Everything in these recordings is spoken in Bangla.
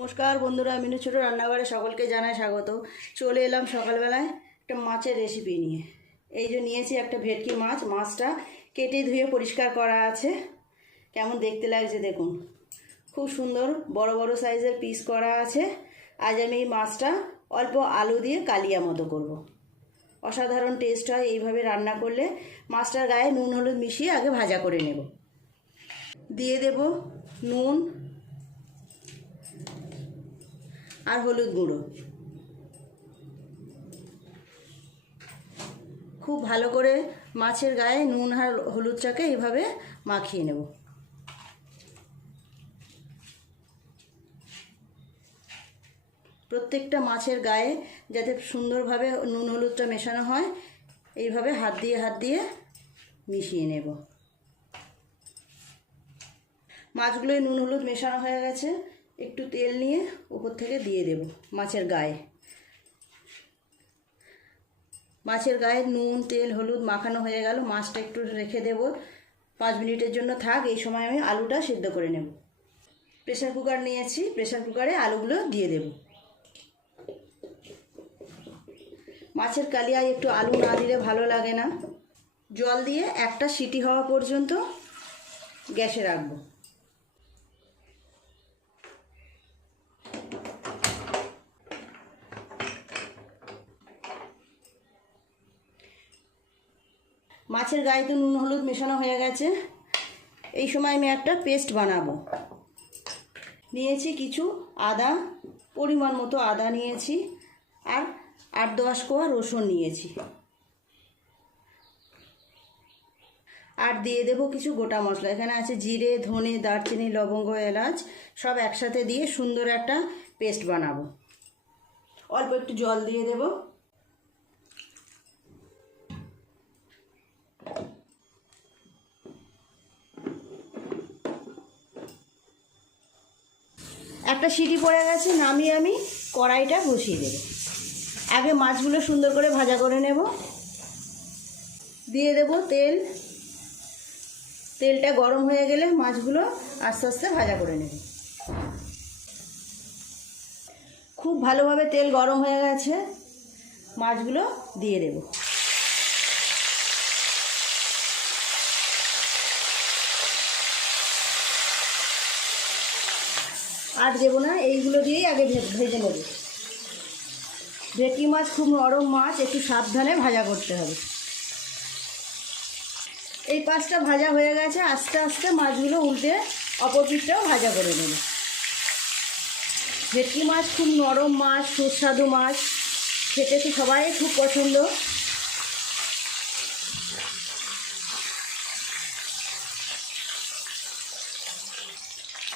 নমস্কার বন্ধুরা, মিনু ছোট রান্নাঘরে সকলকে জানাই স্বাগত। চলে এলাম সকালবেলায় একটা মাছের রেসিপি নিয়ে। এই যে নিয়েছি একটা ভেটকি মাছ। মাছটা কেটে ধুয়ে পরিষ্কার করা আছে। কেমন দেখতে লাগছে দেখুন, খুব সুন্দর বড় বড় সাইজের পিস করা আছে। আজ আমি এই মাছটা অল্প আলু দিয়ে কালিয়া মতো করব। অসাধারণ টেস্ট হয় এইভাবে রান্না করলে। মাছটার গায়ে নুন হলুদ মিশিয়ে আগে ভাজা করে নেব। দিয়ে দেব নুন আর হলুদ গুঁড়ো। খুব ভালো করে মাছের গায়ে নুন আর হলুদটাকে এইভাবে মাখিয়ে নেব। প্রত্যেকটা মাছের গায়ে যাতে সুন্দরভাবে নুন হলুদটা মেশানো হয়, এইভাবে হাত দিয়ে মিশিয়ে নেব। মাছগুলোয় নুন হলুদ মেশানো হয়ে গেছে। একটু তেল নিয়ে উপর থেকে দিয়ে দেব মাছের গায়ে। মাছের গায়ে নুন তেল হলুদ মাখানো হয়ে গেল। মাছটা একটু রেখে দেব 5 মিনিটের জন্য থাক। এই সময় আমি আলুটা সিদ্ধ করে নেব। প্রেসার কুকার নিয়েছি, প্রেসার কুকারে আলুগুলো দিয়ে দেব। মাছের কালিয়ায় একটু আলু না দিলে ভালো লাগে না। জল দিয়ে একটা সিটি হওয়া পর্যন্ত গ্যাসে রাখবো। মাছের গায়ে তো নুন হলুদ মেশানো হয়ে গেছে। এই সময় আমি একটা পেস্ট বানাবো। নিয়েছি কিছু আদা, পরিমাণ মতো আদা নিয়েছি, আর 8-10 কোয়া রসুন নিয়েছি। আর দিয়ে দেব কিছু গোটা মশলা। এখানে আছে জিরে, ধনে, দারচিনি, লবঙ্গ, এলাচ, সব একসাথে দিয়ে সুন্দর একটা পেস্ট বানাবো। অল্প একটু জল দিয়ে দেব। একটা সিটি পড়ে গেছে, নামিয়ে আমি কড়াইটা বসিয়ে দেব। আগে মাছগুলো সুন্দর করে ভাজা করে নেব। দিয়ে দেব তেল। তেলটা গরম হয়ে গেলে মাছগুলো আস্তে আস্তে ভাজা করে নেব। খুব ভালোভাবে তেল গরম হয়ে গেছে, মাছগুলো দিয়ে দেব। আর দেবো না, এইগুলো দিয়েই আগে ভেজে নেব। ভেটকি মাছ খুব নরম মাছ, একটু সাবধানে ভাজা করতে হবে। এই পাশটা ভাজা হয়ে গেছে, আস্তে আস্তে মাছগুলো উল্টে অপর পিঠটাও ভাজা করে নেব। ভেটকি মাছ খুব নরম মাছ, সুস্বাদু মাছ, খেতে তো সবাই খুব পছন্দ।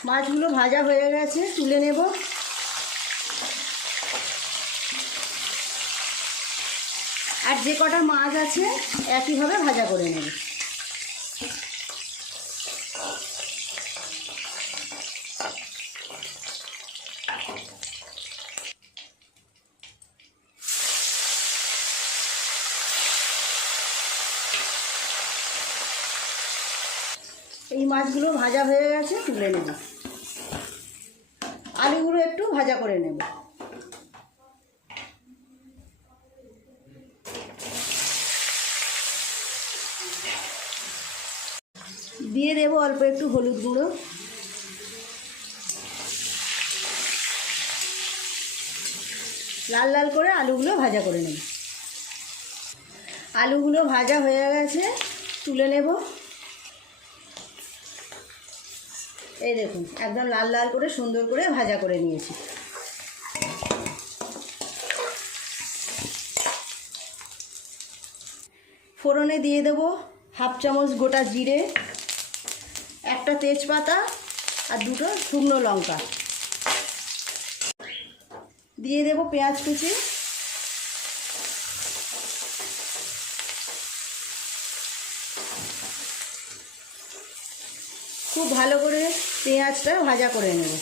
মাছগুলো ভাজা হয়ে গেছে, তুলে নেব। আর যে কটা মাছ আছে একইভাবে ভাজা করে নেব। এই মাছগুলো ভাজা হয়ে গেছে, তুলে নেব। আলুগুলো একটু ভাজা করে নেব। দিয়ে দেব অল্প একটু হলুদ গুঁড়ো। লাল লাল করে আলুগুলো ভাজা করে নেব। আলুগুলো ভাজা হয়ে গেছে, তুলে নেব। এই দেখুন, একদম লাল লাল করে সুন্দর করে ভাজা করে নিয়েছি। ফোড়নে দিয়ে দেব 1/2 চামচ গোটা জিরে, একটা তেজপাতা আর 2টো শুকনো লঙ্কা। দিয়ে দেব পেঁয়াজ কুচি। খুব ভালো করে পেঁয়াজটা ভাজা করে নেব।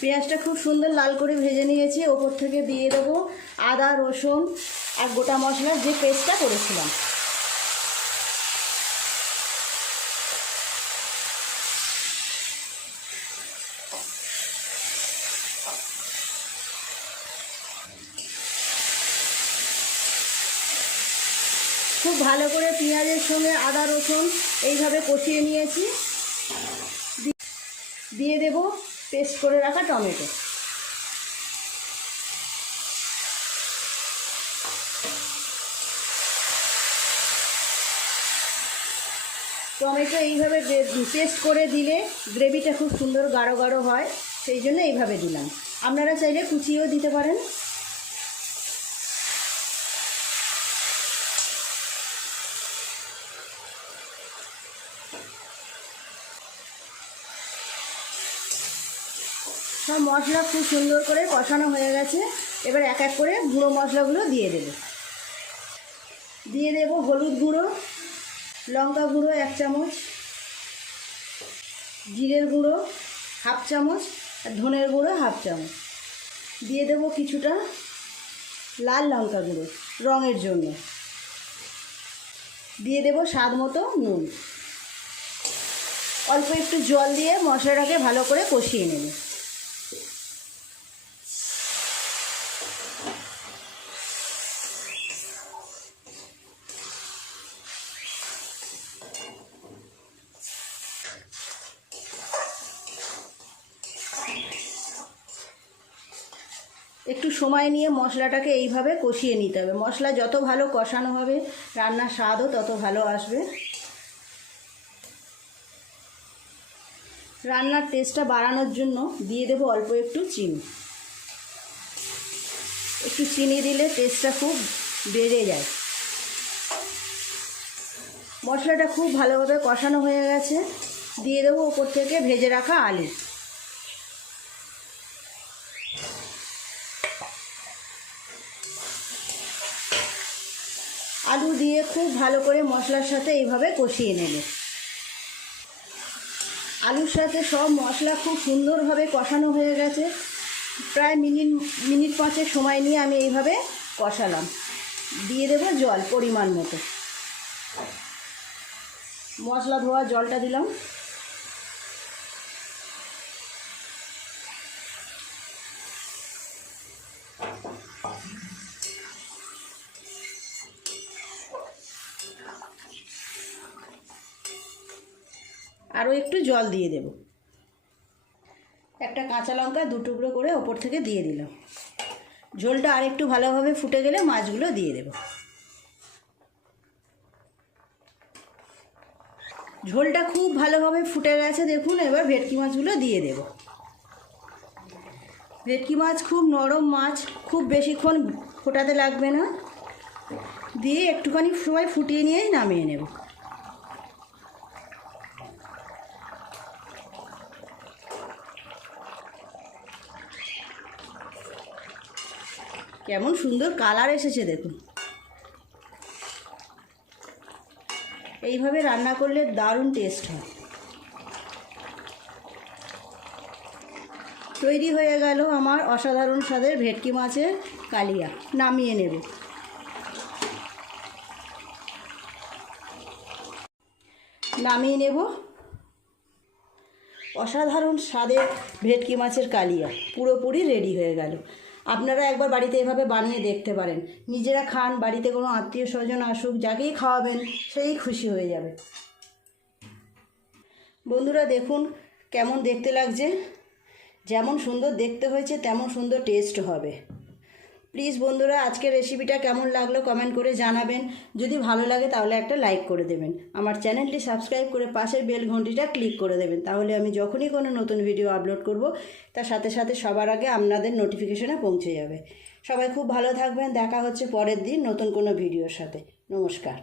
পেঁয়াজটা খুব সুন্দর লাল করে ভেজে নিয়েছি। ওপর থেকে দিয়ে দেবো আদা রসুন আর গোটা মশলার যে পেস্টটা করেছিলাম। খুব ভালো করে পেঁয়াজের সঙ্গে আদা রসুন এইভাবে কষিয়ে নিয়েছি। দিয়ে দেব পেস্ট করে রাখা টমেটো। টমেটো এইভাবে পেস্ট করে দিলে গ্রেভিটা খুব সুন্দর গাঢ় গাঢ় হয়, সেই জন্য এইভাবে দিলাম। আপনারা চাইলে কুচিয়েও দিতে পারেন। সব মশলা খুব সুন্দর করে কষানো হয়ে গেছে। এবার এক এক করে গুঁড়ো মশলাগুলো দিয়ে দেব। দিয়ে দেব হলুদ গুঁড়ো, লঙ্কা গুঁড়ো 1 চামচ, জিরের গুঁড়ো 1/2 চামচ, আর ধনের গুঁড়ো 1/2 চামচ। দিয়ে দেব কিছুটা লাল লঙ্কা গুঁড়ো রঙের জন্য। দিয়ে দেব স্বাদ মতো নুন। অল্প একটু জল দিয়ে মশলাটাকে ভালো করে কষিয়ে নেব। একটু সময় নিয়ে মশলাটাকে এইভাবে কষিয়ে নিতে হবে। মশলা যত ভালো কষানো হবে রান্নার স্বাদও তত ভালো আসবে। রান্নার টেস্টটা বাড়ানোর জন্য দিয়ে দেব অল্প একটু চিনি। একটু চিনি দিলে টেস্টটা খুব বেড়ে যায়। মশলাটা খুব ভালোভাবে কষানো হয়ে গেছে। দিয়ে দেবো ওপর থেকে ভেজে রাখা আলু। আলু দিয়ে খুব ভালো করে মশলার সাথে এইভাবে কষিয়ে নেবে। আলুর সাথে সব মশলা খুব সুন্দরভাবে কষানো হয়ে গেছে। প্রায় মিনিট 5 সময় নিয়ে আমি এইভাবে কষালাম। দিয়ে দেবো জল পরিমাণ মতো। মশলা ধোয়া জলটা দিলাম। আরও একটু জল দিয়ে দেব। একটা কাঁচা লঙ্কা 2 টুকরো করে ওপর থেকে দিয়ে দিলাম। ঝোলটা আরেকটু ভালোভাবে ফুটে গেলে মাছগুলো দিয়ে দেব। ঝোলটা খুব ভালোভাবে ফুটে গেছে দেখুন। এবার ভেটকি মাছগুলো দিয়ে দেব। ভেটকি মাছ খুব নরম মাছ, খুব বেশিক্ষণ ফোটাতে লাগবে না। দিয়ে একটুখানি সময় ফুটিয়ে নিয়েই নামিয়ে নেব। কেমন সুন্দর কালার এসেছে দেখুন। এইভাবে রান্না করলে দারুণ টেস্ট হয়। তৈরি হয়ে গেল আমার অসাধারণ স্বাদের ভেটকি মাছের কালিয়া। নামিয়ে নেব। নামিয়ে নেব। অসাধারণ স্বাদের ভেটকি মাছের কালিয়া পুরোপুরি রেডি হয়ে গেল। আপনারা একবার বাড়িতে এভাবে বানিয়ে দেখতে পারেন। নিজেরা খান, বাড়িতে কোনো আত্মীয় স্বজন আসুক, যাকেই খাওয়াবেন সেই খুশি হয়ে যাবে। বন্ধুরা দেখুন কেমন দেখতে লাগছে। যেমন সুন্দর দেখতে হয়েছে তেমন সুন্দর টেস্ট হবে। প্লিজ বন্ধুরা আজকের রেসিপিটা কেমন লাগলো কমেন্ট করে জানাবেন। যদি ভালো লাগে তাহলে একটা লাইক করে দেবেন। আমার চ্যানেলটি সাবস্ক্রাইব করে পাশের বেল ঘন্টিটা ক্লিক করে দেবেন। তাহলে আমি যখনই কোনো নতুন ভিডিও আপলোড করব তার সাথে সাথে সবার আগে আপনাদের নোটিফিকেশনে পৌঁছে যাবে। সবাই খুব ভালো থাকবেন। দেখা হচ্ছে পরের দিন নতুন কোনো ভিডিওর সাথে। নমস্কার।